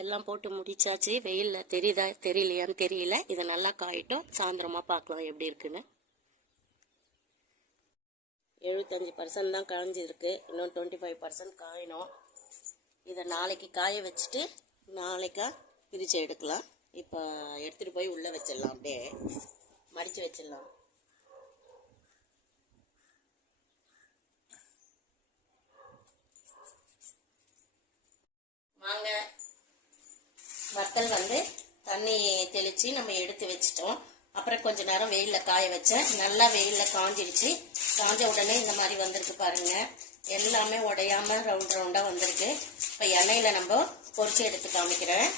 எல்லாம் போட்டு முடிச்சாச்சு. வெயிலில் தெரியுதா தெரியலையான்னு தெரியல. இதை நல்லா காயிட்டும், சாயந்தரமாக பார்க்கலாம் எப்படி இருக்குன்னு. 75% தான் காய்ஞ்சிருக்கு, இன்னும் 25% காயணும். இதை நாளைக்கு காய வச்சுட்டு நாளைக்கா பிரித்து எடுக்கலாம். இப்போ எடுத்துகிட்டு போய் உள்ளே வச்சிடலாம், அப்படியே மடித்து வச்சிடலாம். வாங்க, வத்தல் வந்து தண்ணி தெளித்து நம்ம எடுத்து வச்சிட்டோம். அப்புறம் கொஞ்ச நேரம் வெயிலில் காய வச்சேன். நல்லா வெயிலில் காஞ்சிடுச்சு. காஞ்ச உடனே இந்த மாதிரி வந்திருக்கு பாருங்க. எல்லாமே உடையாம ரவுண்ட் ரவுண்டாக வந்திருக்கு. இப்போ எண்ணெயில் நம்ம பொரிச்சு எடுத்து காமிக்கிறேன்.